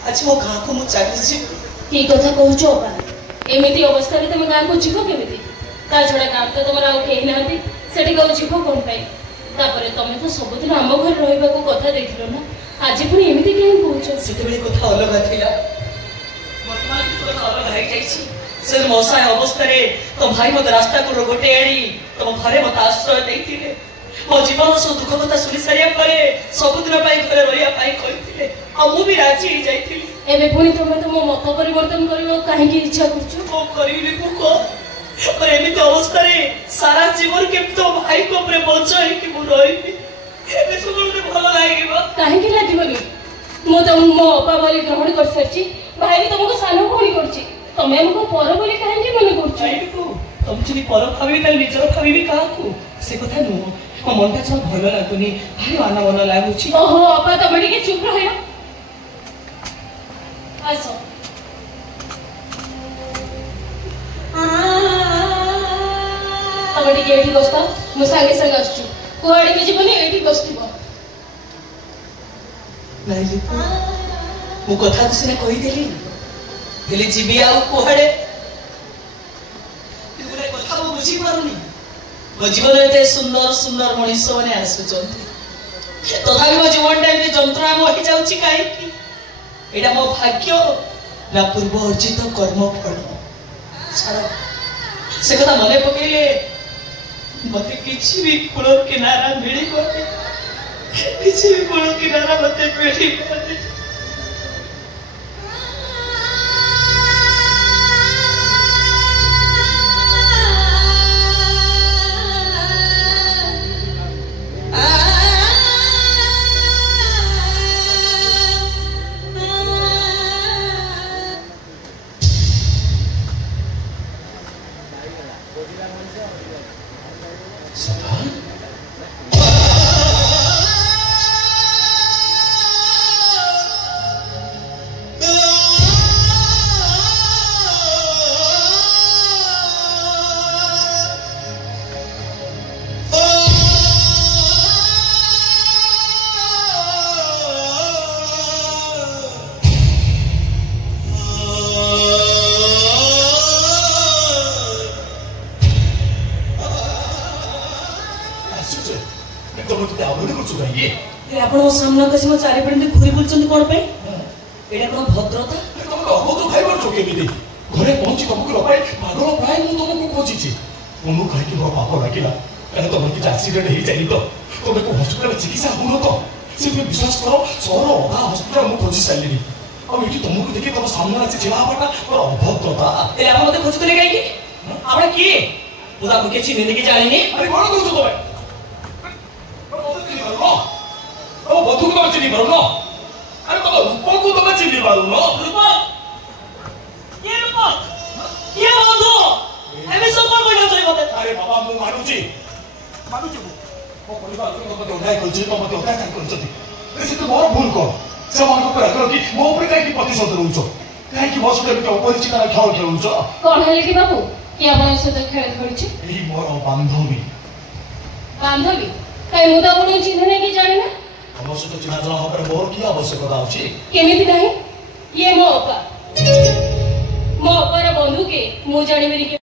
आज मो गाँ को चली कि कथा कहूच अपा एमती अवस्था तुम गाँ को जीव केमी ता छड़ा गाँ तो तुम कहीं ना से जीव कौन पाई तुम तो सबुदिन आम घर रहा कथा देख ना आज पुणी एमती कहीं कौच से कथा अलग था से मशाय अवस्था तो भाई मत रास्ता को गोटे आनी तुम घरे मत आश्रय देते मो जीवन सब दुख कथा शुणी सारे सबुदिन घरे रहा मुझे राजी हो जाती एबे पुणी तुम तो मो मत परिवर्तन कहीं इच्छा कर एमती अवस्था सारा जीवन के तो भाई को बोझ रही भल लगे कहीं लगे मुझे मो अपा बोली ग्रहण कर सारी भाई भी तुमको सान भौणी कर तुम्हें हमको पर बोली कहीं मन कर तुम जी पर भावी निजर भावी क्या से कथा नुह मो मन टा भल लगुनि भाई आना मन लगुच ओहो अपा तुम टे चुप रह आस तुम टे ये बस मु सागे सागे आसु कुआड़े के जीवन ये बस मु कथा तो सीना कहीदेली हेले जीवी आ कुआड़े कथा बुझी पारुनी मो जीवन एते सुंदर सुंदर मनीष मैंने आसुचंती तथापि मो जीवन टा जंत्रणा हो जाऊँगी कहीं एटा मो भाग्य ना पूर्व अर्जित कर्म फल छाड़ से कथा मन पकड़े मत किसी भी कूल किनारा मिल किसी भी कूल किनारा मत मिल आप सामना कसी मो चारिपटे घूरी बुलचंदी कौन पे एटा कोन भद्रता तुम कहो तो भाई बड़ चोके भी घरे पहुंची तुमको लपाई पागल प्राय मु तुमको खोजी छी मनु कहि कि मोर पाप लागिला कहे तुम कि एक्सीडेंट हे जाई तो तुम को हॉस्पिटल चिकित्सा हुनो तो से विश्वास करो सोरो ओधा हॉस्पिटल मु खोजी साइलिनी अब एठी तुमको देखि तुम सामने आछि छिला बाटा और अभद्रता ए आप मते खोज करे काई कि आपण की पूरा को केछि नेने के जानिनी अरे कोन कहू तो ओ बधु को चिनी मारू न अरे तुम रूप को तुम चिनी मारू न रूप ये बंधु एमे सब कोन कोन छै मते अरे बाबा मु मानुची मो परिवार को मते उठाई कर जे मते उठाई कर करछती से तो मोर भूल को से मन को करो कि मो ऊपर काई की प्रतिशत रहउछो काई की हॉस्पिटल के अपरिचित ना खेल खेलउछो कोन हेले कि बाबू कि आपण से तो खेल खेलुछि एही मोर बांधवी काई मुदा कोन चिन्हने की जाने ना हमसे तो चिन्ह जला पर मोर की आवश्यकता अछि केमिति नहीं ये मो अपा रा बंधु के मु जानि मेरी